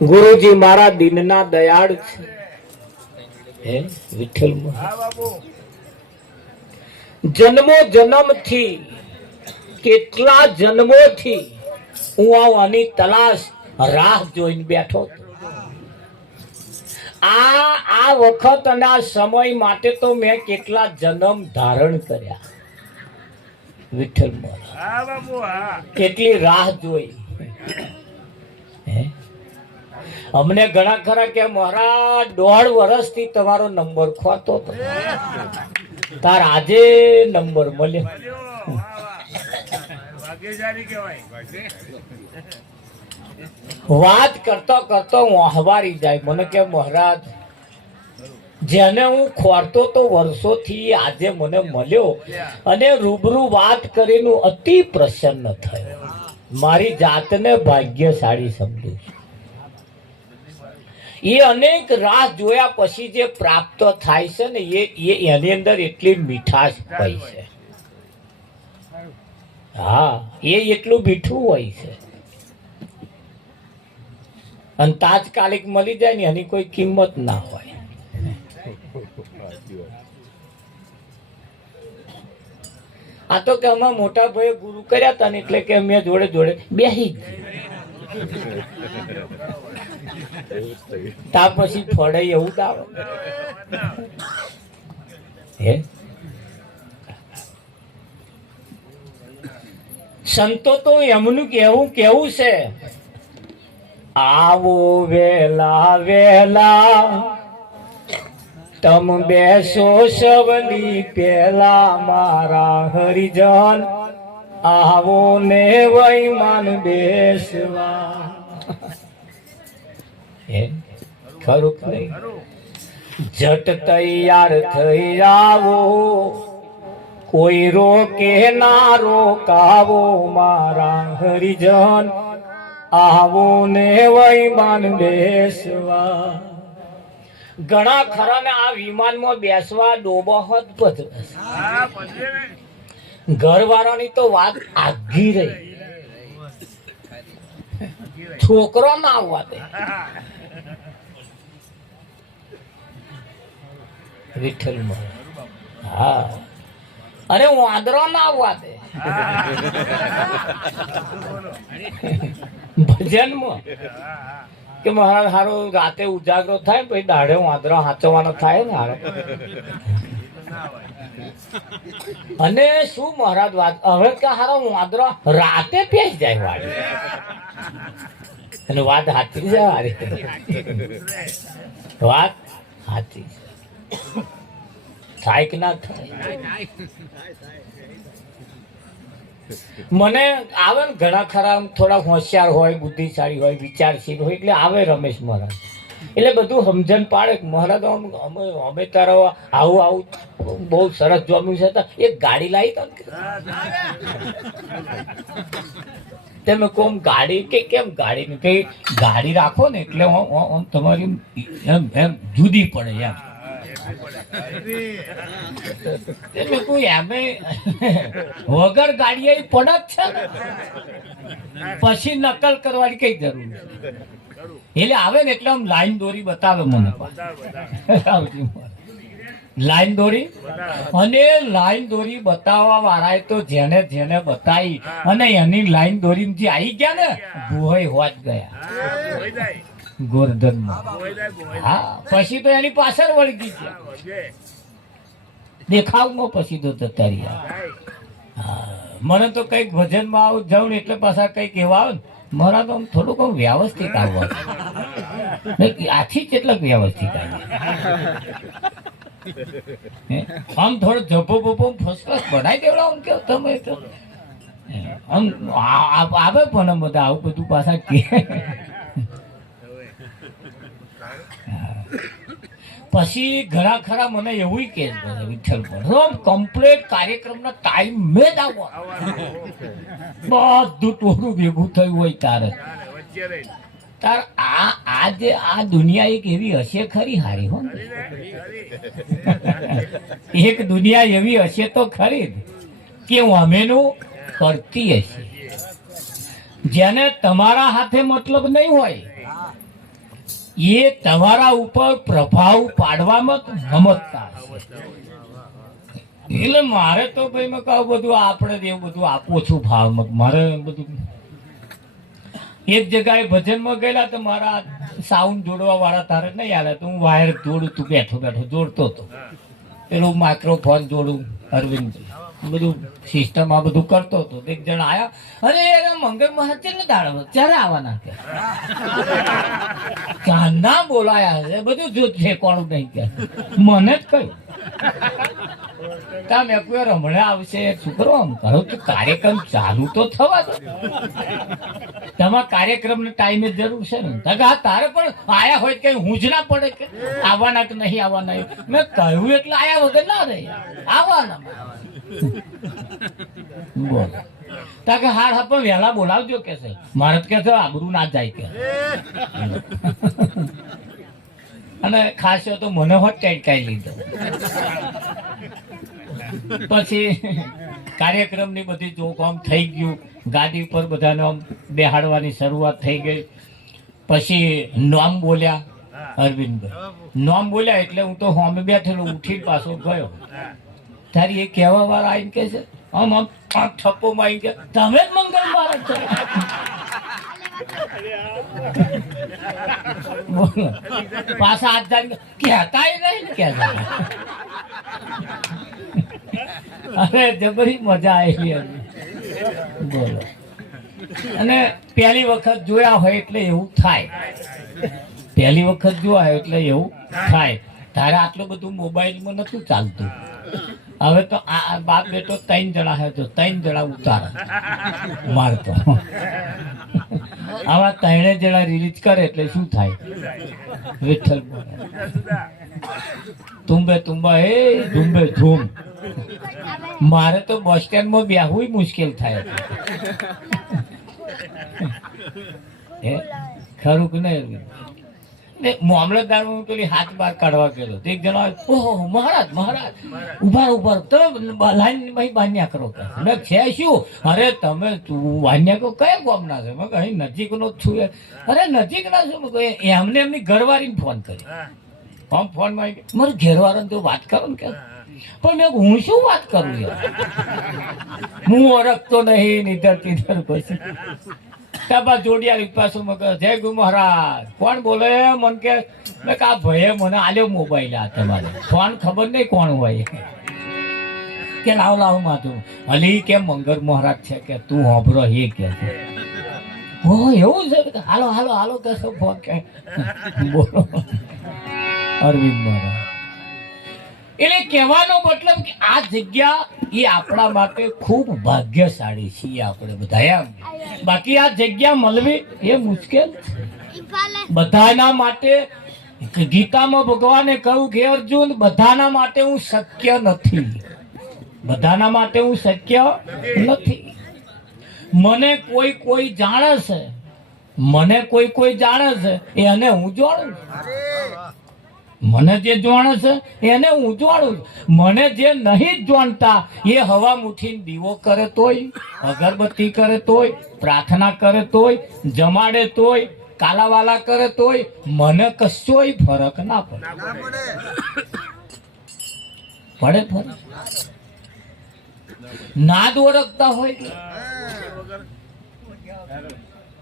ગુરુજી મારા દિનના દયાળ છે હે વિઠ્ઠલ જન્મો જન્મથી કેટલા જન્મોથી હું આની તલાશ રાહ જોઈને બેઠો હતો. આ વખત અને આ સમય માટે તો મેં કેટલા જન્મ ધારણ કર્યા. વિઠ્ઠલ કેટલી રાહ જોઈ. અમને ઘણા ખરા કે મહારાજ 1.5 વર્ષથી તમારો નંબર ખોતો હતો, તાર આજે નંબર મળ્યો. વાત કરતો કરતો હું હવારી જાય. મને કે મહારાજ જેને હું ખોરતો તો વર્ષોથી આજે મને મળ્યો અને રૂબરૂ વાત કરીને અતિ પ્રસન્ન થયો. મારી જાતને ભાગ્યશાળી સમજું છું. એ અનેક રાહ જોયા પછી જે પ્રાપ્ત થાય છે ને એની અંદર એટલી મીઠાશ હોય છે. હા, એ એટલું મીઠું હોય છે અને તાત્કાલિક મળી જાય ને એની કોઈ કિંમત ના હોય. આ તો કે અમારા મોટા ભાઈ ગુરુ કર્યા હતા ને એટલે કે મેં જોડે જોડે બેસી જ તા પછી ફળે એવું જ આવે. હે સંતો તો એમનું કેવું છે, આવો વેલા વેલા તમ બેસો સવની પેલા મારા હરિજન આવો ને વૈમાન બેસવા. ખરું કે નહીં? જટ તૈયાર થઈ આવો, કોઈ રોકે ના રોકાવો મારા હરિજન આવો ને વૈમાન બેસવા. ઘણા ખરા ને આ વિમાનમાં બેસવા ડોબહત ભજવે. ઘરવાળાની તો વાત આઘી રહી, છોકરો ના આવવા દે. વિઠ્ઠલ હા, અરે વાંદરો ના આવવા દે ભજનમાં કે મહારાજ હારો રાતે ઉજાગરો થાય પછી દાડે વાંદરો હાચવાનો થાય ને હારો. અને શું મહારાજ વાત હવે કે હારો વાંદરો રાતે પેસી જાય વાડી અને વાત હાચી છે. વાત હાચી થાય કે ના થાય. મને આવે ને ઘણા ખરા થોડા હોશિયાર હોય, બુદ્ધિશાળી હોય, વિચારશીલ હોય એટલે આવે રમેશ મહારાજ એટલે બધું સમજણ પાડે. મહારાજ અમે તારો આવું બહુ સરસ જોમ્યું છે. એક ગાડી લાવી તો તમે કોમ ગાડી કે કેમ ગાડી કે ગાડી રાખો ને એટલે તમારી એમ જુદી પડે એમ. કોઈ એમે વગર ગાડી પડત છે ને પછી નકલ કરવાની કઈ જરૂર છે. એટલે આવે ને એટલે આમ લાઈન દોરી બતાવે મને લાઈન દોરી. અને લાઈન દોરી બતાવવા વાળાએ તો જેને જેને બતાવી અને એની લાઈન દોરી જે આવી ગયા ને ભોય હોત ગયા ગોરધન. હા, પછી તો એની પાછળ વળગી ગયા દેખાવમાં. પછી તો તરી મને તો કઈક ભજનમાં આવું જાઉં ને એટલે પાછા કઈક એવા આવે ને મારા તો થોડુંક વ્યવસ્થિત આવવા આથી કેટલાક વ્યવસ્થિત આવે આમ થોડો જપો બપો ફર્સ્ટ ક્લાસ બનાવી દેવડાવ કે તમે તો આમ આવે પણ બધા આવું બધું પાછા કે પછી ઘણા ખરા મને એવું કે વિઠ્ઠલ પર કમ્પ્લીટ કાર્યક્રમના ટાઈમ મેં જ આવવા બધું ટોળું ભેગું થયું હોય તારે તાર આ જે આ દુનિયા એક એવી હશે ખરી હારી હો. એક દુનિયા એવી હશે તો ખરી કે અમેનું કરતી હશે. જેને તમારા હાથે મતલબ નહીં હોય એ તમારા ઉપર પ્રભાવ પાડવામાં નમતતા હશે. એટલે મારે તો ભાઈ મેં કહું બધું આપણે એવું બધું આપું છું ભાવ મારે બધું. એક જગ્યાએ ભજનમાં ગયેલા તો મારા સાઉન્ડ જોડવા વાળા તારે નહીં આવે તો હું વાયર જોડું તું બેઠો બેઠો જોડતો હતો. પેલું માઇક્રોફોન જોડું અરવિંદ બધું સિસ્ટમ આ બધું કરતો હતો. એક જણા આયા, અરે મંગળ મહારાજ ને દાડો ક્યારે આવવાના કે ક્યાંના બોલાયા છે બધું જો ઠેકવાનું નહીં કે મને જ કહ્યું તા મેં કોઈ રમણે આવશે શું કરો આમ કરો તો કાર્યક્રમ ચાલુ તો થવા દો. તમારા કાર્યક્રમ ને ટાઈમે જરૂર છે ને તારે પણ આયા હોય કઈ હું જ ના પડે કે આવવાના કે નહીં આવવાના. મેં કહ્યું એટલે આયા વગર ના રહે આવવાના બોલ તાકે હાડ પણ વહેલા બોલાવજો કે છે મારે કે છે આબરૂ ના જાય કે. અને ખાસ તો મને હોત ટેટકાઈ લીધો. પછી કાર્યક્રમ ની બધી જોકામ થઈ ગયું. ગાડી ઉપર બધાને બેહાડવાની શરૂઆત થઈ ગઈ. પછી નોમ બોલ્યા અરવિંદભાઈ. નોમ બોલ્યા એટલે હું તો હોમે બેઠેલો ઉઠી પાછો ગયો. તારી એ કહેવા વાળા આવીને કે છે આમ આમ ઠપ્પો માં આવી ગયા તમે જ મંગળ મહારાજ છો. બોલો પાછા હાથ જાય કહેતા નહીં કહેતા. અરે જબરી મજા આવી બોલો. અને પહેલી વખત જોયા હોય એટલે એવું થાય. પહેલી વખત જોયા હોય એટલે એવું થાય. તારે આટલું બધું મોબાઈલમાં નતું ચાલતું. હવે તો આ બાપ બેટો 3 જણા હે તો 3 જણા ઉતારે મારતો. આવા 3 જણા રિલીઝ કરે એટલે શું થાય વિઠ્ઠલ તુંબે તુંબા હે ધૂમબે ધૂમ. મારે તો બસ સ્ટેન્ડમાં બેહવું મુશ્કેલ થાય. ખરું કે નહીં? મામલતદાર પેલી હાથ બહાર કાઢવા ગયેલો એક જણા ઓહો મહારાજ મહારાજ ઉભા ઉભા તો લાઈન બાન્યા કરો કે મેં છે શું? અરે તમે બાન્યા કો કયા ગામના છે? મેં અહીં નજીક નો જ છું. અરે નજીક ના છું. એમને એમની ઘરવાળીને ફોન કરી ફોન માં મારે ઘેરવાળાને તો વાત કરો ને કે પણ મેં હું શું વાત કરું યાર હું ઓળખતો નહીં નીધર તીધર પછી તાબા જોડિયા પાછું મગ જય ગુ મહારાજ કોણ બોલે? મન કે મેં કા ભાઈ મને આલ્યો મોબાઈલ આ તમારે ફોન ખબર નહીં કોણ હોય કે લાવ લાવ માથું હલી કે મંગળ મહારાજ છે કે તું હોભરો એ કે ઓ એવું છે હાલો હાલો હાલો કે ફોન કે બોલો અરવિંદ મહારાજ. એટલે કહેવાનો મતલબ કે આ જગ્યા એ આપણા માટે ખૂબ ભાગ્યશાળી છીએ આપણે બધા એમ. બાકી આ જગ્યા મળવી એ મુશ્કેલ બધાના માટે. ગીતામાં ભગવાને કહ્યું કે અર્જુન બધાના માટે હું શક્ય નથી. બધાના માટે હું શક્ય નથી. મને કોઈ કોઈ જાણે છે. મને કોઈ કોઈ જાણે છે એને હું જાણું છું. મને જે જાણે છે એને હું જાણું. મને જે નહીં જાણતા એ હવા મુઠીને દીવો કરે તોય, અગરબત્તી કરે તોય, પ્રાર્થના કરે તોય, જમાડે તોય, કાલાવાલા કરે તોય મને કશોય ફરક ના પડે. પડે ફરક નાદ ઓળખતા હોય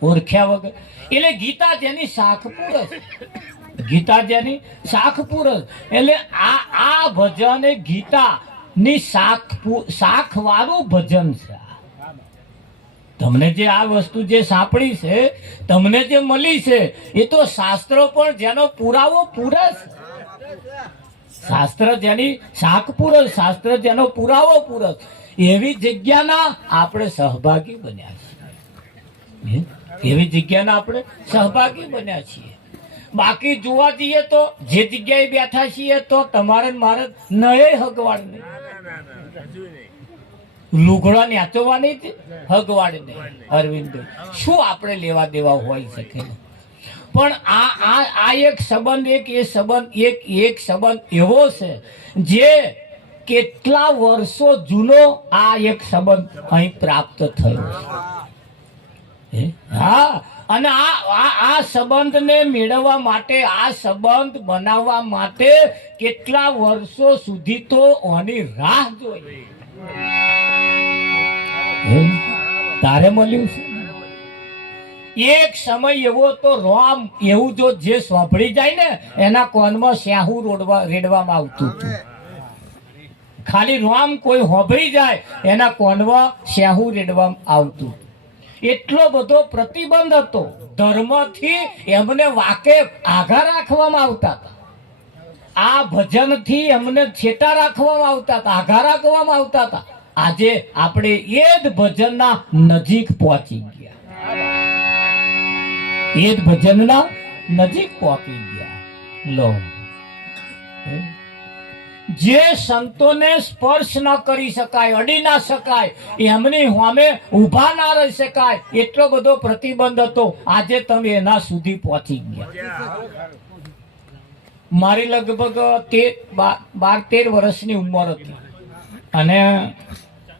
ઓળખ્યા વગર. એટલે ગીતા જેની શાખ પૂરસ ગીતા જેની શાખ પૂરસ એટલે આ ભજન એ ગીતા ની શાખ વાળું ભજન છે. તમને જે આ વસ્તુ જે સાંપડી છે તમને જે મળી છે એ તો શાસ્ત્રો પણ જેનો પુરાવો પૂરસ. શાસ્ત્ર જેની શાખ પૂરસ શાસ્ત્ર જેનો પુરાવો પૂરસ એવી જગ્યાના આપણે સહભાગી બન્યા છીએ. એવી જગ્યાના આપણે સહભાગી બન્યા છીએ. બાકી જોવા જઈએ તો જે જગ્યાએ બેઠા છીએ તો તમારે મારે નયે હગવાડ નહીં, લુગડા નેચવાની હગવાડ નહીં. અરવિંદ શું આપણે લેવા દેવા હોય શકે? પણ આ એક સંબંધ એક સંબંધ એવો છે જે કેટલા વર્ષો જૂનો આ એક સંબંધ અહીં પ્રાપ્ત થયો છે. હા અને આ સંબંધને મેળવવા માટે, આ સંબંધ બનાવવા માટે કેટલા વર્ષો સુધી તો આની રાહ જોઈ. તારે મળ્યું છે. એક સમય એવો તો રામ એવું જો જે સાંભળી જાય ને એના કોનમાં સ્યાહુ રેડવામાં આવતું હતું. ખાલી રામ કોઈ સાંભળી જાય એના કોનમાં સ્યાહુ રેડવામાં આવતું. એટલો બધો પ્રતિબંધ હતો. ધર્મથી એમને વાકેફ આઘા રાખવામાં આવતા હતા. આ ભજનથી એમને છેટા રાખવામાં આવતા હતા, આઘા રાખવામાં આવતા હતા. આજે આપણે એ જ ભજનના નજીક પહોંચી ગયા. એ જ ભજનના નજીક પહોંચી ગયા. લો, જે સંતોને સ્પર્શ ન કરી શકાય, અડી ના શકાય, એમની સામે ઊભા ના રહી શકાય, એટલો બધો પ્રતિબંધ હતો. આજે તમે એના સુધી પહોંચી ગયા. મારી લગભગ 12-13 વર્ષની ઉંમર હતી અને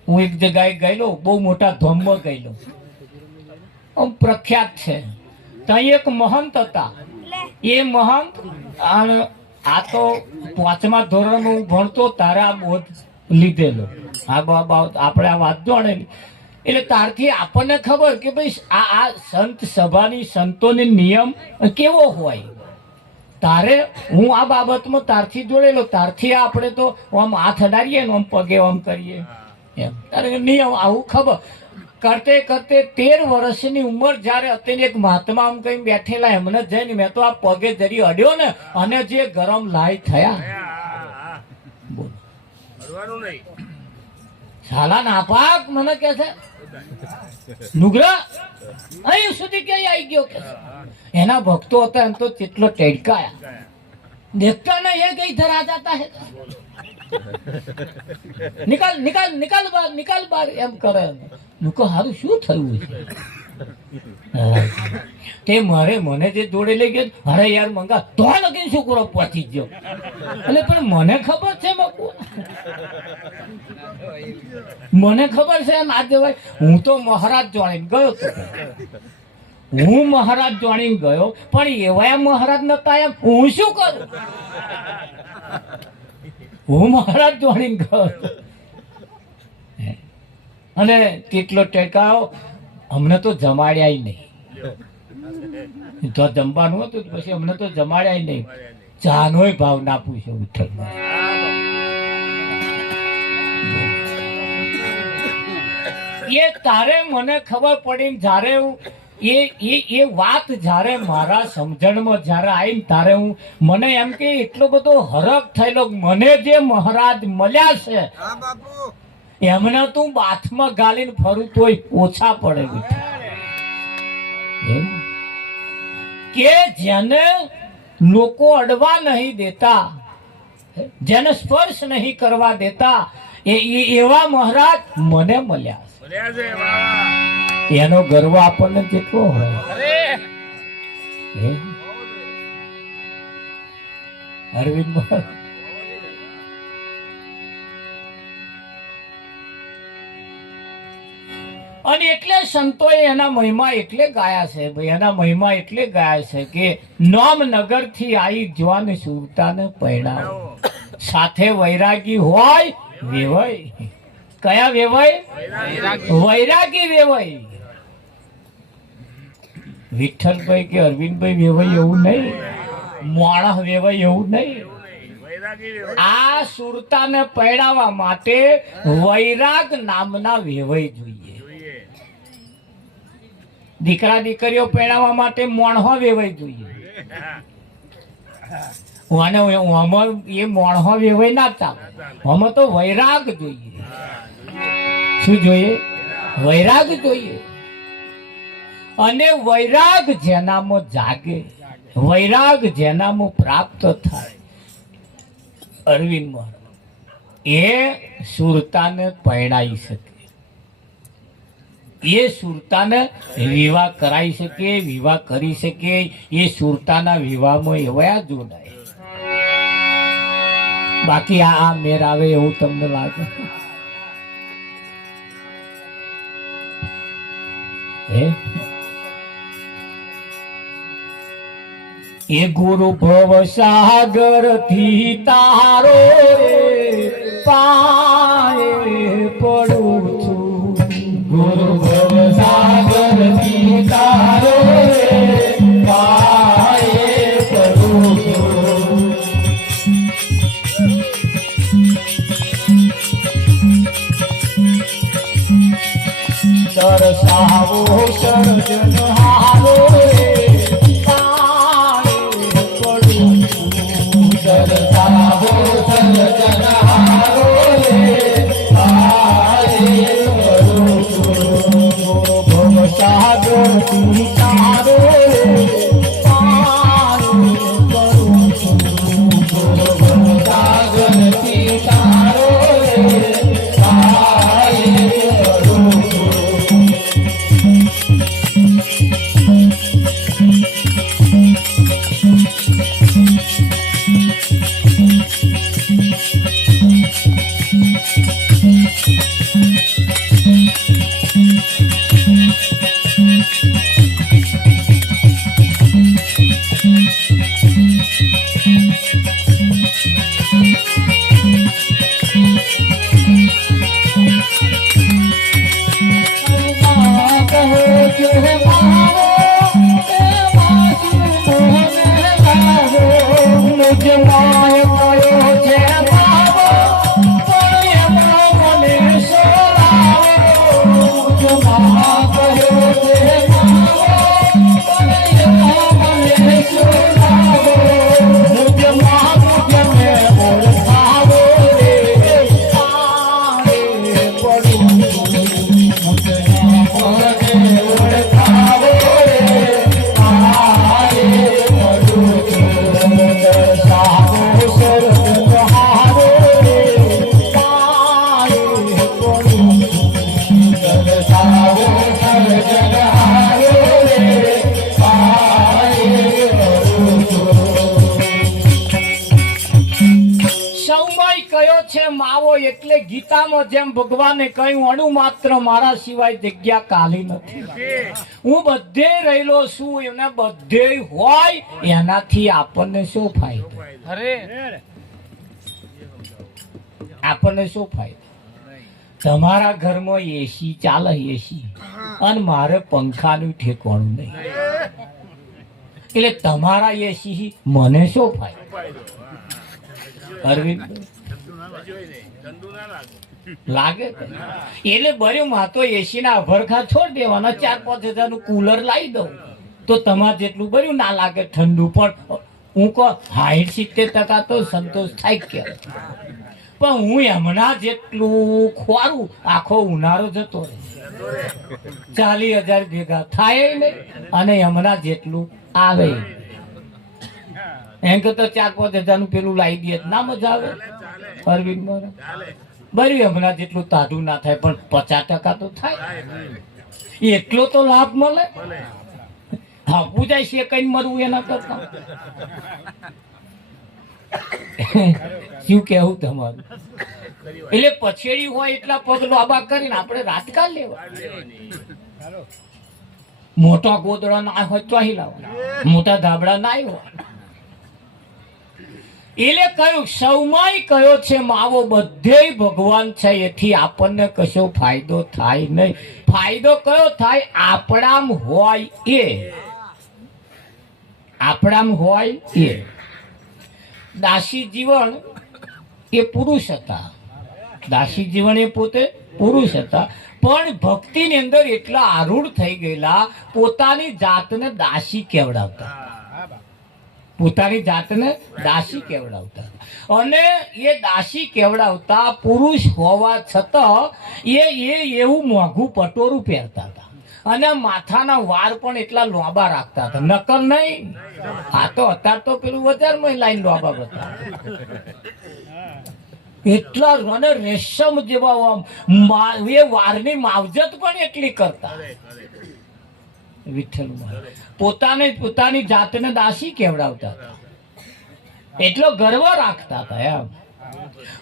હું એક જગ્યાએ ગયેલો, બહુ મોટા ધોમમાં ગયેલો, પ્રખ્યાત છે. ત્યાં એક મહંત હતા. એ મહંત આ તો 5મા ધોરણમાં હું ભણતો તારે આ બોધ લીધેલો. આપણે આ વાત જાણે એટલે તારથી આપણને ખબર કે ભાઈ આ સંત સભાની સંતોની નિયમ કેવો હોય. તારે હું આ બાબતમાં તારથી જોડેલો. તારથી આપણે તો આમ હાથ અડાડીએ ને આમ પગે આમ કરીએ એમ. તારે નિયમ આવું ખબર. કરતે કરતે 13 વર્ષની ઉંમર જ્યારે અત્યારે એક મહાત્મા આમ કઈ બેઠેલા, એમને જઈને મેં તો આ પગે જરી અડ્યો ને અને જે ગરમ લાઈ થયા, સાલા નાપાક મને કે છે નુગરા અહીં સુધી ક્યાં આવી ગયો કે. એના ભક્તો હતા એમ તો કેટલો ટેડકાયા, દેખતા ના એ કઈ ધરા જાતા હે, નિકાલ નિકાલ નિકાલ બાર એમ કરે. લોકો હારું શું થયું છે તે મને જે જોડે લઈ ગયો, અરે યાર મંગા તો લગીને શું કરો પહોંચી ગયો. એટલે પણ મને ખબર છે મને ખબર છે એમ આ જવાય. હું તો મહારાજ જોડીને ગયો હતો. હું મહારાજ જોડીને ગયો પણ એવા મહારાજ નતા એમ. હું શું કરું? હું મહારાજ જોડીને ગયો અને કેટલો ટેકાઓ. અમને તો જમાડ્યા નહીં. જો જમવાનું હતું પછી અમને તો જમાડ્યા નહીં. ચાનોય ભાવ ના પૂછ્યો વિઠ્ઠલમાં. એ તારે મને ખબર પડી જ્યારે એ વાત જ્યારે મારા સમજણમાં જ્યારે આવી તારે મને એમ કે એટલો બધો હરખ થયેલો. મને જે મહારાજ મળ્યા છે એમને તું બાથમાં ગાલીને ફરું તોય ઓછા પડે. કે જેને લોકો અડવા નહીં દેતા, જેને સ્પર્શ નહીં કરવા દેતા, એવા મહારાજ મને મળ્યા છે. એનો ગર્વ આપણને કેટલો હોય. અરવિંદ મહારાજ અને એટલે સંતોએ એના મહિમા એટલે ગાયા છે ભાઈ. એના મહિમા એટલે ગાયા છે કે નોમનગર થી આવી જવાન સુરતાને પરણાવો, સાથે વૈરાગી હોય વેવાય. કયા વેવાય? વૈરાગી વેવાય. વિઠ્ઠલભાઈ કે અરવિંદભાઈ વેવાય એવું નહીં, માણસ વેવાય એવું નહીં. આ સુરતાને પરણાવવા માટે વૈરાગ નામના વેવાય જોઈએ. દીકરા દીકરીઓ પરણાવવા માટે મોણહો વેવાય જોઈએ. એ મોણહો વેવાય ના ચાલે. આમાં તો વૈરાગ જોઈએ. શું જોઈએ? વૈરાગ જોઈએ. અને વૈરાગ જેનામાં જાગે, વૈરાગ જેનામાં પ્રાપ્ત થાય, અરવિંદ મહારાજ એ સુરતાને પરણાવી શકે. એ સુરતાને વિવાહ કરાવી શકે, વિવાહ કરી શકે. એ સુરતાના વિવાહમાં એવા જોડાય. બાકી આ મેર આવે એવું તમને લાગે? એ ગુરુ ભવ સાગર થી તારો પાએ પડું છું ગુરુ ભવ સાગર થી તારો પાએ પડું છું સરસાવો સર્જન હારો એટલે ગીતામાં જેમ ભગવાને કહ્યું અણુ માત્ર મારા સિવાય જગ્યા કાલી નથી હું બધે રહેલો છું એને બધે હોય એનાથી આપણને શું ફાયદો આપણને શું ફાયદો તમારા ઘરમાં એસી ચાલે એસી અને મારે પંખાનું ઠેકાણું નહીં એટલે તમારા એસી મને શું ફાયદો અરવિંદ લાગે એટલે બર્યું માં તો એસી ના અભરખા છોડ દેવાના 4-5 હજારનું કુલર લાવી દઉં તો તમારે જેટલું બર્યું ના લાગે ઠંડુ પણ હું કહો 60-70% તો સંતોષ થાય કે પણ હું હમણાં જેટલું ખોરું આખો ઉનાળો જતો રહે 40,000 ભેગા થાય નહીં અને હમણાં જેટલું આવે એમ કે તો 4-5 હજારનું પેલું લાવી દે ના મજા આવે અરવિંદ બરી હમણાં જેટલું તાઢું ના થાય પણ 50% તો થાય એટલો તો લાભ મળે હા પૂજાય છે કઈ મરવું એના કરતા શું કેવું તમારું એટલે પછેડી હોય એટલા પગ લાંબા કરીને આપણે રાજકાલ લેવા મોટા ગોદડા ના હોય તો લાવવા મોટા ધાબળા ના હોય એટલે કયું સૌમાંય કયો છે માવો બધે ભગવાન છે એથી આપણને કશો ફાયદો થાય નહીં ફાયદો કયો થાય આપણામ હોય એ આપણામ હોય એ દાસી જીવન એ પુરુષ હતા દાસી જીવન એ પોતે પુરુષ હતા પણ ભક્તિની અંદર એટલા આરૂઢ થઈ ગયેલા પોતાની જાતને દાસી કેવડાવતા પોતાની જાતને દાસી કેવડાવતા અને એ દાસી કેવડાવતા પુરુષ હોવા છતાં એ એવું મોંઘું પટોરું પહેરતા હતા અને માથાના વાળ પણ એટલા લાંબા રાખતા હતા નકર નહીં આ તો અત્યારે તો પેલું બજારમાં લાઈન લાંબા બધા એટલા અને રેશમ જેવા એ વારની માવજત પણ એટલી કરતા વિઠ્ઠલ પોતાની જાતને દાસી કેવડાવતા હતા એટલો ગર્વ રાખતા હતા એમ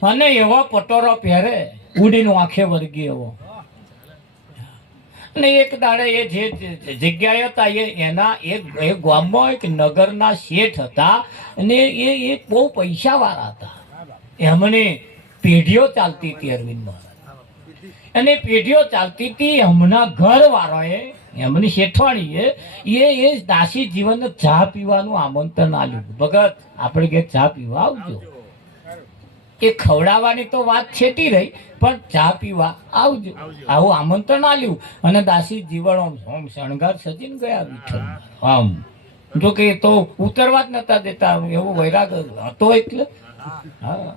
અને એવા પટોરો પહેરે ઉડીનો આંખે વર્ગી એવો અને એક દાડે એ જે જગ્યાએ હતા એના એક ગામમાં એક નગરના શેઠ હતા અને એ બહુ પૈસાવાળા હતા. એમને પેઢીઓ ચાલતી હતી અરવિંદ મહારાજ, અને પેઢીઓ ચાલતી હતી. હમણાં ઘરવાળાએ એમની શેઠવાણીએ એ દાસી જીવનને ચા પીવાનું આમંત્રણ આપ્યું. ભગત આપણે કે ચા પીવા આવજો. એ ખવડાવવાની તો વાત છેટી રહી, પણ ચા પીવા આવજો આવું આમંત્રણ આલ્યું. અને દાસી જીવન આમ શણગાર સજીને ગયા વિઠ્ઠલ આમ. જો કે તો ઉતરવા જ નતા દેતા, એવો વૈરાગ હતો એટલે. હા,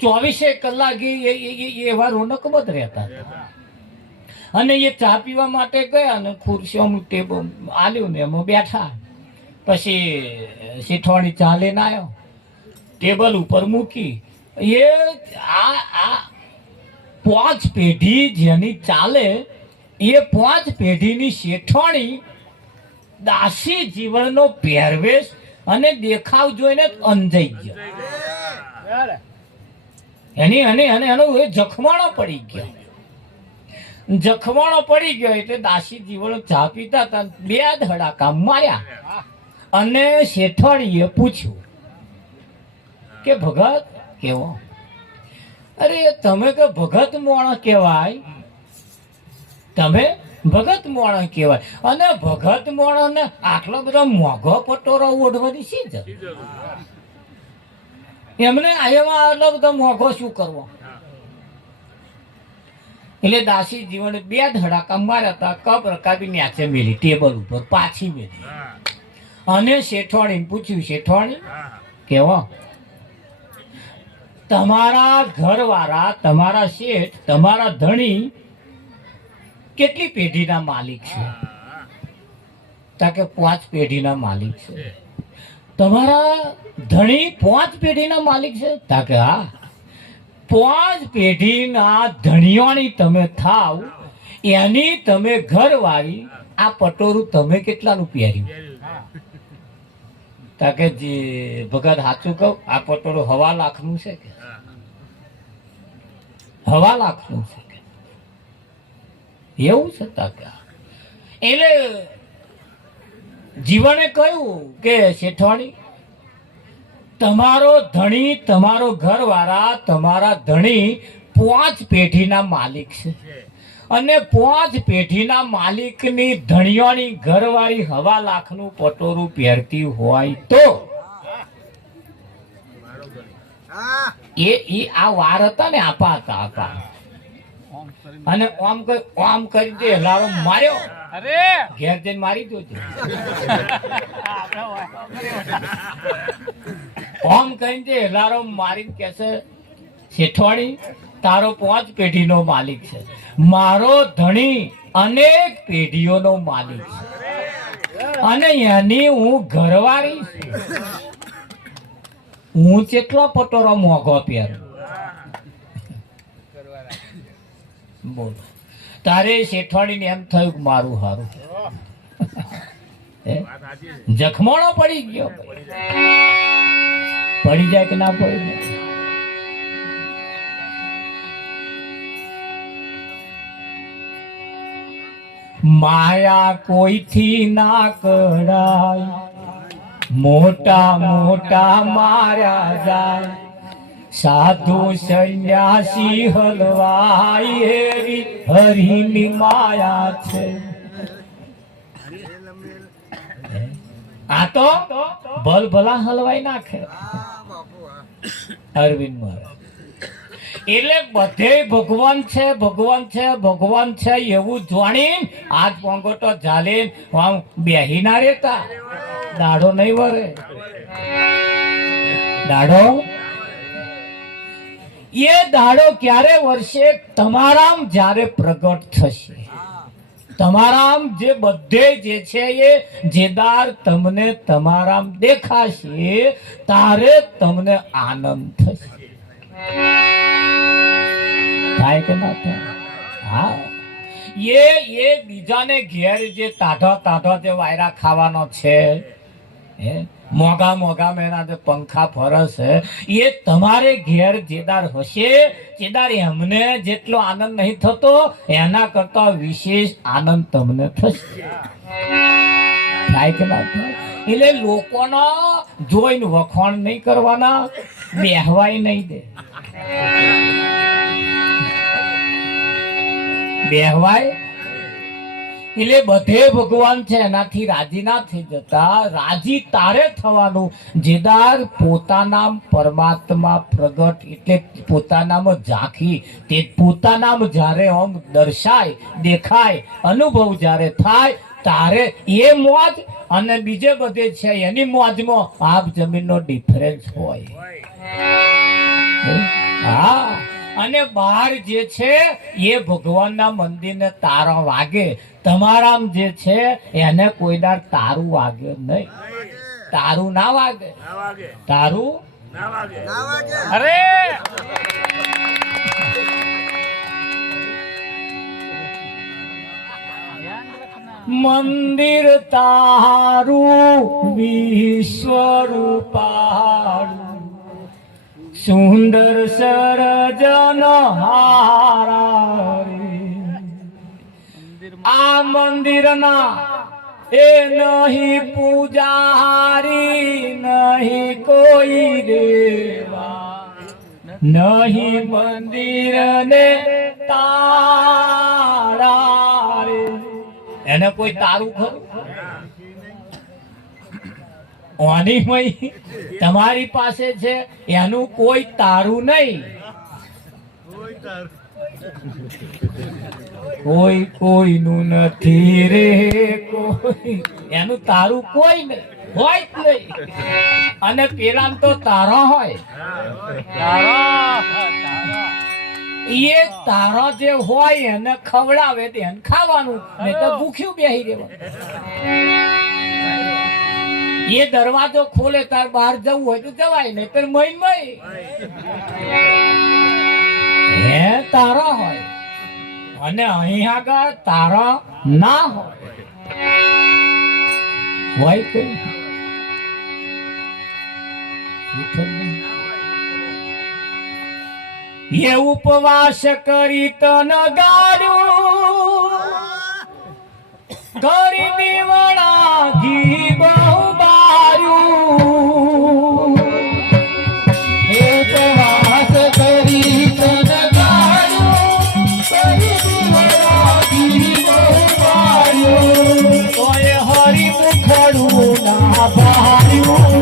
24 કલાક એવા રોનકમાં જ રહેતા હતા. અને એ ચા પીવા માટે ગયા અને ખુરશીઓનું ટેબલ આલ્યું ને એમાં બેઠા. પછી શેઠવાણી ચા લઈને આવ્યો, ટેબલ ઉપર મૂકી. એ આ 5 પેઢી જેની ચાલે એ 5 પેઢીની શેઠવાણી દાસી જીવનનો પહેરવેશ અને દેખાવ જોઈને અંજાઈ ગયો. એનો એ જખમાણો પડી ગયો. જખમાણો પડી ગયો એટલે દાસી જીવન ચા પીતા હતા, 2 ધડાકા માર્યા. અને શેઠવાણીએ પૂછ્યું કે ભગત કેવો? અરે તમે કે ભગત મોણ કહેવાય, તમે ભગત મોણ કહેવાય. અને ભગત મોણ ને આટલો બધો મોંઘો પટોરો ઓઢવાની શી જરૂર? એમને એમાં આટલો બધો મોંઘો શું કરવો? એટલે દાસી જીવને 2 ધડાકા માર્યા હતા. કપ રકાબી ન્યાચે મેલી, ટેબલ ઉપર પાછી મેલી. અને શેઠવાણીને પૂછ્યું, શેઠવાણી કેવો? તમારા ઘરવાળા, તમારા શેઠ, તમારા ધણી કેટલી પેઢીના માલિક છે? તાકે 5 પેઢીના માલિક છે. તમારા ધણી 5 પેઢીના માલિક છે? તાકે હા. 5 પેઢીના ધણીઓની તમે થાવ, એની તમે ઘરવાળી. આ પટોરું તમે કેટલાનું પહેર્યું? તાકે જે ભગત સાચું કહું, આ પટોળું 1.25 લાખનું છે કે 1.25 લાખનું છે કે એવું છે? તાકે એટલે જીવને કહ્યું કે શેઠવાણી, તમારો ધણી, તમારો ઘરવાળા, તમારા ધણી 5 પેઢીના માલિક છે. અને 5 પેઢીના માલિકની ધણીઓની ઘરવાળી 1.25 લાખનું પટોરું પહેરતી હોય તો એ આ વાર હતા ને, આપા હતા આપા. અને આમ કરી દે લારો માર્યો. અરે ઘેર જઈને મારી જોજો. આમ કહી દે લારો મારીને કહેશે, શેઠવાણી તારો 5 પેઢીનો માલિક છે, મારો ધણી અનેક પેઢીઓનો માલિક છે, અને એની હું ઘરવાળી છું. હું કેટલો પટોરો મોંઘો પહેરું? બોલો. તારે શેઠવાણીને એમ થયું કે મારું હારું. જખમાણો પડી ગયો. પડી જાય કે ના પડી જાય? માયા કોઈથી ના કરાય, મોટા મોટા માર્યા જાય. સાધુ સંન્યાસી હલવાય એવી હરિની માયા છે. આ તો ભલભલા હલવાઈ નાખે અરવિંદ મહારાજ. એટલે બધે ભગવાન છે, ભગવાન છે, ભગવાન છે એવું જાણી આજ પોંગોટો ઝાલી આમ બેહી ના રહેતા. દાડો નહીં વરે. દાડો એ દાડો ક્યારે વર્ષે? તમારામ જ્યારે પ્રગટ થશે. તમારામ જે બધે જે છે એ જેદાર તમને તમારામ દેખાશે, તારે તમને આનંદ થશે. થાય કે ના થાય? હા. એ બીજાને ઘેર જે તાઢો જે વાયરા ખાવાનો છે, હે મોગા મોગા મેના જે પંખા ફરસ હે એ તમારે ઘેર જેદાર હશે જેદાર એમને જેટલો આનંદ નહીં થતો એના કરતા વિશેષ આનંદ તમને થશે થાય કે ના થાય એટલે લોકોનો જોઈને વખાણ નહીં કરવાના બેહવાય નહીં દે બેહવાય એટલે બધે ભગવાન છે એનાથી રાજી ના થઈ જતા રાજી તારે થવાનું જેદાર પોતાના પરમાત્મા પ્રગટ એટલે પોતાનામાં ઝાંખી તે પોતાનામાં જ્યારે આમ દર્શાય દેખાય અનુભવ જ્યારે થાય તારે એ મોજ અને બીજે બધે છે એની મોજમાં આપ જમીનનો ડિફરન્સ હોય હા અને બહાર જે છે એ ભગવાનના મંદિરને તારા વાગે તમારામ જે છે એને કોઈ દાર તારું વાગે નહીં તારું ના વાગે તારું અરે મંદિર તારું વિશ્વરૂપારું સુંદર સર્જન હારા આ મંદિરના એ નહીં પૂજારી નહીં કોઈ દેવા નહીં મંદિર ને તારા એને કોઈ તારું ખરું ઓની મય તમારી પાસે છે એનું કોઈ તારું નહીં કોઈ કોઈનું નથી રે કોઈ એનું તારું કોઈ નહીં હોય જ નહીં અને પેલા તો તારો હોય એ તારો જે હોય એને ખવડાવે એને ખાવાનું નહીં તો ભૂખ્યું બેહી રહેવાનું એ દરવાજો ખોલે તાર બહાર જવું હોય તો જવાય નહીં તો મય હે તારા હોય અને અહીં આગળ તારા ના હોય એ ઉપવાસ કરી તન ગાડું કરી દીવડા ઘી બહુ બાર્યું ઉપવાસ કરી તન ગાડું કરી દીવડા ઘી બહુ બાર્યું તોય હરી મુખડું ના બાર્યું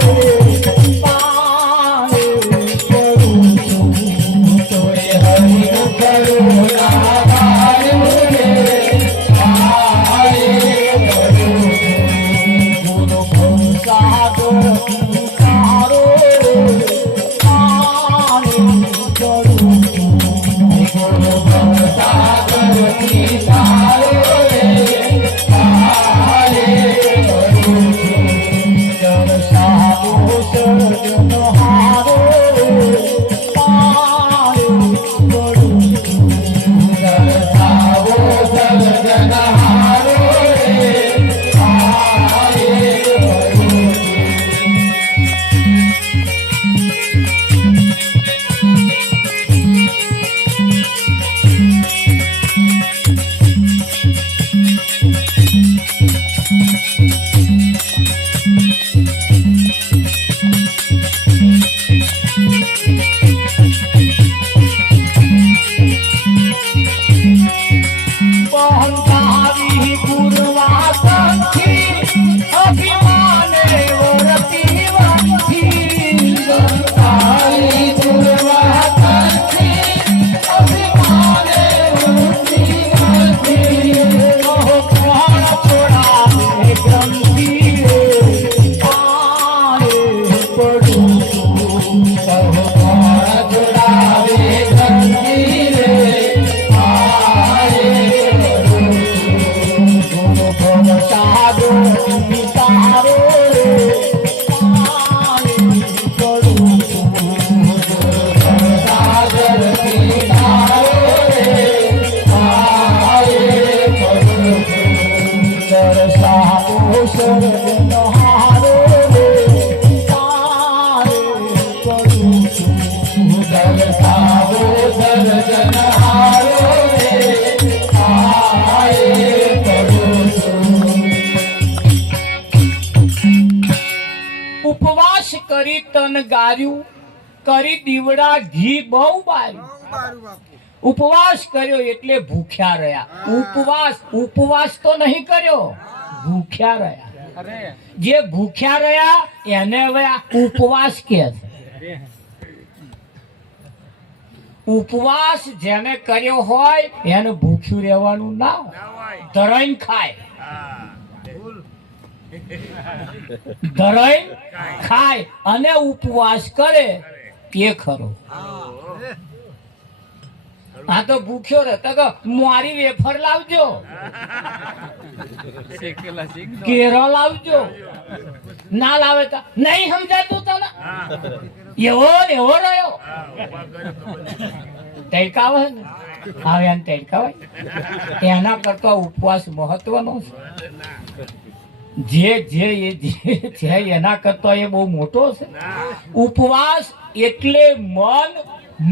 સર્જનહારો ઉપવાસ કરી તન ગાર્યું, કરી દીવડા ઘી બહુ બાર્યું. ઉપવાસ કર્યો એટલે ભૂખ્યા રહ્યા. ઉપવાસ તો નહીં કર્યો, ભૂખ્યા રહ્યા. જે ભૂખ્યા રહ્યા એને હવે આ ઉપવાસ કહે છે. ઉપવાસ જેને કર્યો હોય એને ભૂખ્યું રહેવાનું ના હોય. ધરાઈને ખાય, ધરાઈને ખાય અને ઉપવાસ કરે એ ખરો. આ તો ભૂખ્યો રહેતા તો મારી વેફર લાવજો, કેરો લાવજો, ના લાવે તો નહીં સમજાતું તને, એવો એવો રહ્યો. તડકાવે ને હવે એને તડકાવાય. એના કરતા ઉપવાસ મહત્વનો છે. જે છે એના કરતા એ બહુ મોટો છે. ઉપવાસ એટલે મન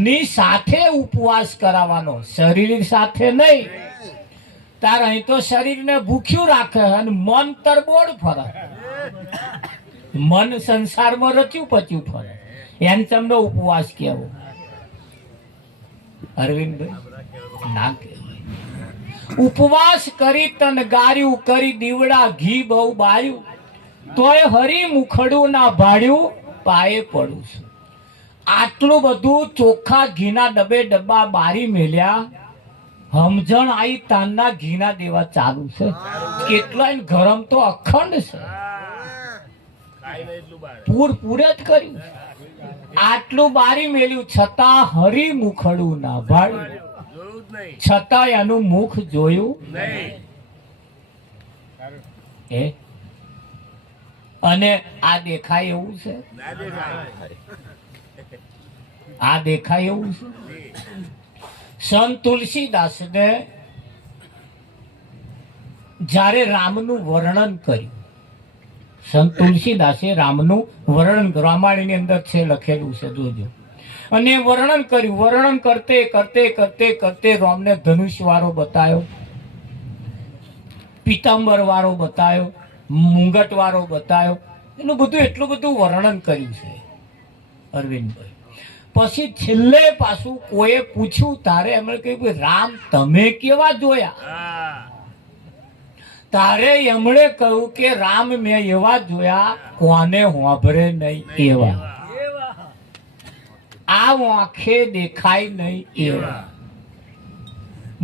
ની સાથે ઉપવાસ કરાવવાનો, શરીર સાથે નહીં. તાર અહીં તો શરીરને ભૂખ્યું રાખે અને મન તરબોળ ફરે, મન સંસારમાં રચ્યું પચ્યું ફરે. એને તમને ઉપવાસ કહેવો અરવિંદભાઈ ના કહેવાય. ઉપવાસ કરી તન ગાર્યું, કરી દીવડા ઘી બહુ બાર્યું, તોય હરી મુખડું ના ભાડ્યું, પાયે પડું છું. આટલું બધું ચોખ્ખા ઘીના ડબ્બા બારી મેલ્યા, સમજણ આવી તાનના ઘીના દેવા ચાલુ છે. કેટલાય ગરમ તો અખંડ છે, પૂરે જ કર્યું. આટલું બારી મેલ્યું છતાં હરી મુખડું ના ભાડ્યું, છતાં એનું મુખ જોયું એ. અને આ દેખાય એવું છે, આ દેખાય એવું છે. સંત તુલસીદાસ ને જ્યારે રામનું વર્ણન કર્યું, સંત તુલસીદાસે રામનું વર્ણન રામાયણ ની અંદર છે લખેલું છે, જોજો. અને વર્ણન કર્યું. વર્ણન કરતે કરતે કરતે કરતે રામને ધનુષ વાળો બતાવ્યો, પીતાંબર વાળો બતાવ્યો, મુંગટ વાળો બતાવ્યો. એનું બધું એટલું બધું વર્ણન કર્યું છે અરવિંદભાઈ. પછી છેલ્લે પાછું કોઈએ પૂછ્યું, તારે એમણે કહ્યું રામ તમે કેવા જોયા? તારે એમણે કહ્યું કે રામ મેં એવા જોયા કોને હોંભરે નહીં એવા, આ આંખે દેખાય નહીં એવા,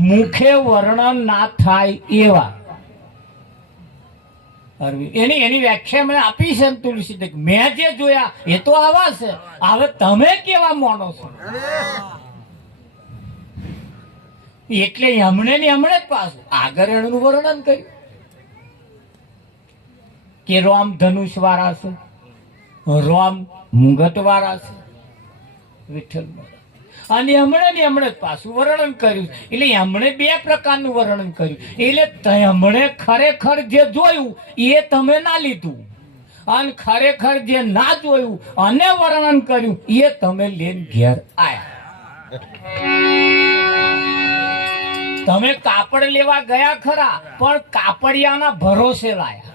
મુખે વર્ણન ના થાય એવા. એની વ્યાખ્યા મેં આપી છે તુલસી. મેં જે જોયા એ તો આવા છે, હવે તમે કેવા માનો છો? એટલે હમણે ને હમણે જ પાછું આગળ એનું વર્ણન કર્યું કે રામ ધનુષ વાળા છે, રામ મુંગટ વાળા છે, વિઠ્ઠલ. અને હમણે ને હમણે જ પાછું વર્ણન કર્યું. એટલે હમણે બે પ્રકારનું વર્ણન કર્યું. એટલે હમણે ખરેખર જે જોયું એ તમે ના લીધું, અને ખરેખર જે ના જોયું અને વર્ણન કર્યું એ તમે લઈને ઘેર આયા. તમે કાપડ લેવા ગયા ખરા, પણ કાપડિયાના ભરોસે લાયા.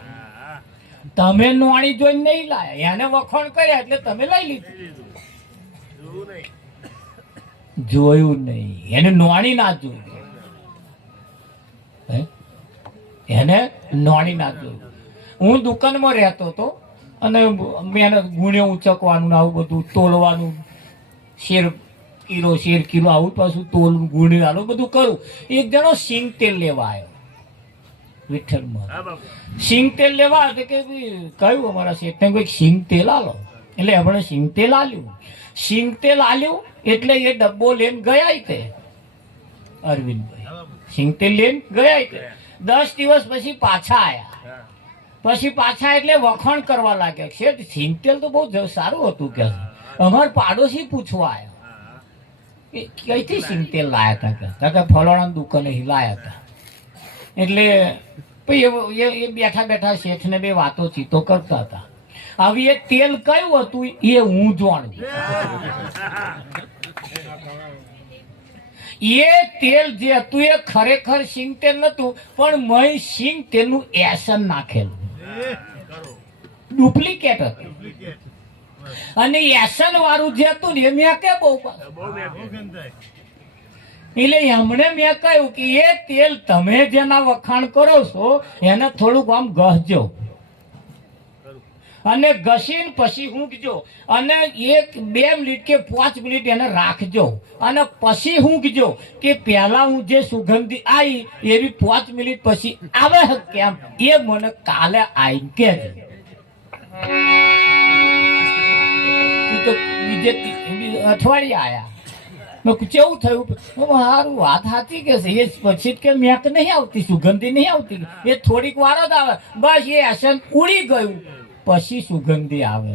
તમે નોણી જોઈને નહીં લાયા, એને વખોણ કર્યા એટલે તમે લઈ લીધું. જોયું નહીં, એને નોણી ના જોયું, એને નોણી ના જોયું. હું દુકાનમાં રહેતો હતો અને મેં ગુણે ઉચકવાનું આવું બધું તોલવાનું, શેર કિલો આવું પાછું તોલ ગુણી આવું બધું કરું. એક જણો સિંગ તેલ લેવા આવ્યો વિઠ્ઠલમાં. સિંગ તેલ લેવા આવે કે કહ્યું અમારા શેઠને કોઈ સિંગ તેલ આલો. એટલે આપણે સિંગ તેલ આલ્યું. સિંગ તેલ આલ્યું એટલે એ ડબ્બો લઈને ગયા તે અરવિંદભાઈ, સિંગ તેલ લઈને ગયા તે. 10 દિવસ પછી પાછા આવ્યા. પછી પાછા એટલે વખાણ કરવા લાગ્યા, શેઠ સિંગ તેલ તો બહુ સારું હતું કે. અમારા પાડોશી પૂછવા આવ્યા કઈથી સિંગ તેલ લાયા હતા કે ફલાણા દુકાને લાયા હતા. એટલે એ બેઠા બેઠા શેઠને બે વાતો ચીતો કરતા હતા. હવે એ તેલ કયું હતું એ હું જાણું. એ તેલ જે હતું એ ખરેખર સિંગ તેલ નતું, પણ મય સિંગ તેલનું એસન નાખેલું, ડુપ્લિકેટ હતું. અને એસન વાળું જે હતું ને એ મેં કે બહુ એટલે એમણે મેં કહ્યું કે એ તેલ તમે જેના વખાણ કરો છો એને થોડુંક આમ ગહજો અને ઘસીને પછી ઊંઘજો અને 1-2 મિનિટ કે 5 મિનિટ એને રાખજો અને પછી ઊંઘજો કે પહેલા હું જે સુગંધી આવી એવી 5 મિનિટ પછી આવે કેમ એ મને કાલે આવીને કહેજે. તો બીજે અઠવાડિયે આયા કેવું થયું સારું વાત સાચી કે છે એ પછી કે મેક નહીં આવતી સુગંધી નહીં આવતી એ થોડીક વાર જ આવે બસ એ એસન ઉડી ગયું પછી સુગંધી આવે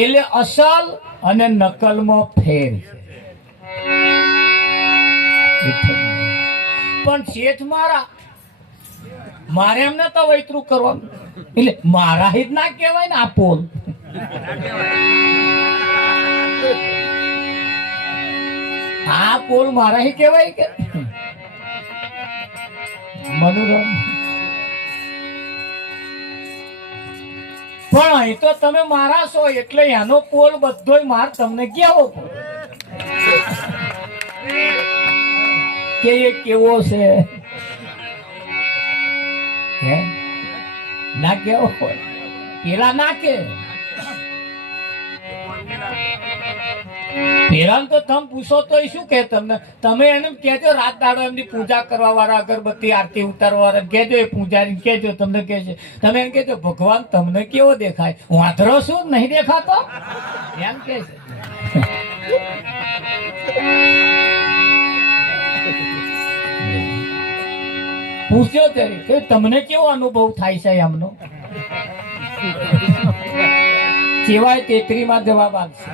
એટલે અસલ અને નકલમાં ફેર છે. પણ શેઠ મારે એમને તો વૈતરું કરવાનું એટલે મારા હિત ના કહેવાય ને આ પોલ આ પોલ મારા હિત કહેવાય કે મનોરમ પણ અહીં તો તમે મારા છો એટલે એનો પોલ બધો માર તમને કેવો કે એ કેવો છે ના કેવો પેલા ના કે પેલા તો તમે પૂછો તો શું કે તમને તમે એને કહેજો રાત દાડો એમની પૂજા કરવા વાળા અગરબત્તી આરતી ઉતારવા વાળા કહેજો એ પૂજારી કહેજો તમને કહે છે તમે એમ કહેજો ભગવાન તમને કેવો દેખાય વાંધરો શું નહીં દેખાતો એમ કે છે. પૂછ્યો કે તમને કેવો અનુભવ થાય છે એમનો સિવાય 33 માં જવાબ આપશે.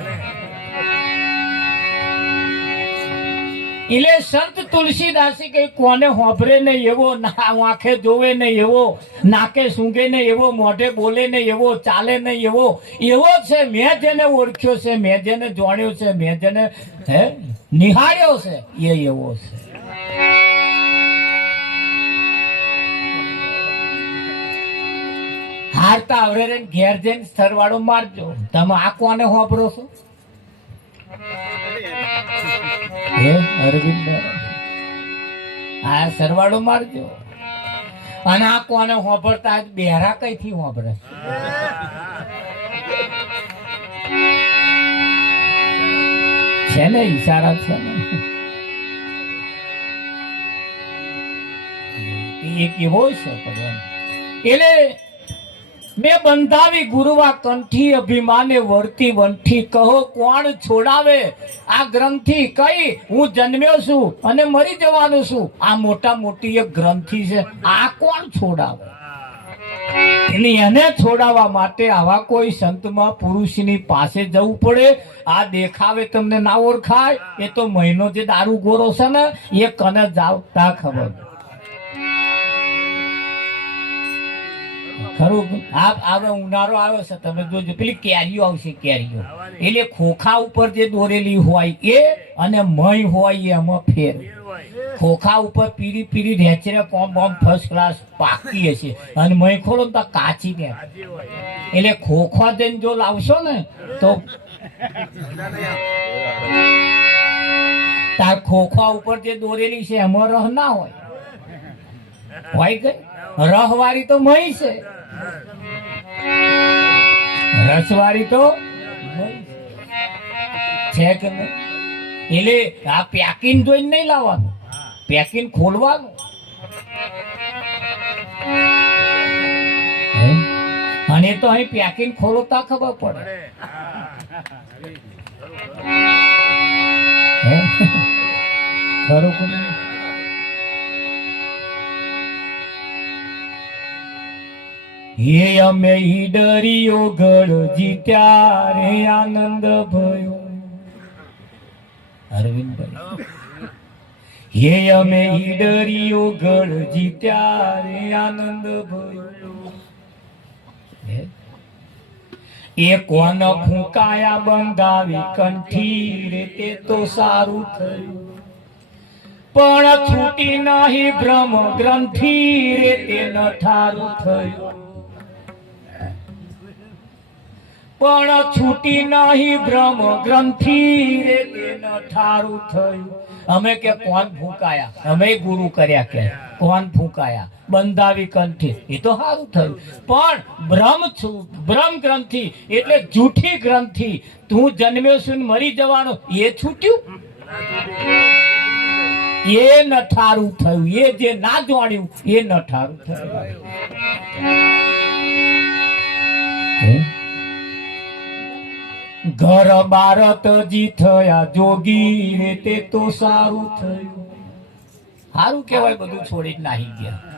એટલે સંત તુલસીદાસી કે કોને હોભરે નહીં એવો આંખે જોવે નહીં એવો નાકે સૂંઘે નહીં એવો મોઢે બોલે નહીં એવો ચાલે નહીં એવો છે મેં જેને ઓળખ્યો છે મેં જેને જાણ્યો છે મેં જેને નિહાળ્યો છે એ એવો છે. હારતા આવરે ઘેર જઈને સરવાળો મારજો તમે આ કોને હોભરો છો અરવિંદ આ સરવાળો મારજો અને આ કોને હોભરતા બેરા કઈથી હોભરે છે ને ઈશારા છે ને એ કેવો છે એટલે મેં બંધાવી ગુરુવા કંઠી અભિમાને વર્તી વંઠી કહો કોણ છોડાવે આ ગ્રંથિ કઈ હું જન્મ્યો છું અને મરી જવાનું છું આ મોટા મોટી એક ગ્રંથિ છે આ કોણ છોડાવે એને છોડાવવા માટે આવા કોઈ સંતમાં પુરુષની પાસે જવું પડે. આ દેખાવે તમને ના ઓળખાય એ તો મહિનો જે દારૂ ગોરો છે ને એ કને જાવ તા ખબર ખરું. હવે ઉનાળો આવ્યો છે તમે જોજો પેલી કેરીઓ આવશે કેરીઓ એટલે ખોખા ઉપર જે દોરેલી હોય એ અને મય હોય એમાં ફેર ખોખા ઉપર પીરી પીરી રેચરે કોમ બોમ ફર્સ્ટ ક્લાસ પાકી હશે અને મય ખોલો તો કાચી ને એટલે ખોખા જઈને જો લાવશો ને તો તાર ખોખા ઉપર જે દોરેલી છે એમાં રહ ના હોય ગઈ રહ વાળી તો મય છે રસવાળી તો છે કે નહીં. એટલે આ પેકિંગ જોઈને નહીં લાવવાનું પેકિંગ ખોલવાનું અને તો અહીં પેકિંગ ખોલો તા ખબર પડે ખરું. હે અમે ઈડરીઓ ગળ જીત્યા રે આનંદ ભયો અરવિંદભાઈ હે અમે ઈડરીઓ ગળ જીત્યા રે આનંદ ભયો એ કોન ફૂંકાયા બંધાવી કંઠી રે તે તો સારું થયું પણ છૂટી નહીં બ્રહ્મ ગ્રંથિ રે તે ન ઠારું થયું પણ છૂટી નહીં બ્રહ્મ ગ્રંથિ રે તેને ઠારું થયું. અમે કે કોણ ફૂંકાયા, અમે ગુરુ કર્યા કે કોણ ફૂંકાયા, બંધાવી કંઠી, એ તો સારું થયું. પણ બ્રહ્મ ગ્રંથિ એટલે જૂઠી ગ્રંથિ, તું જન્મ્યો છું ને મરી જવાનો, એ છૂટ્યું, એ નઠારું થયું. એ જે ના જાણ્યું એ નઠારું થયું. ઘર બારતજી થયા જોગી રે તે તો સારું થયું. સારું કહેવાય બધું છોડીને નાહી ગયા.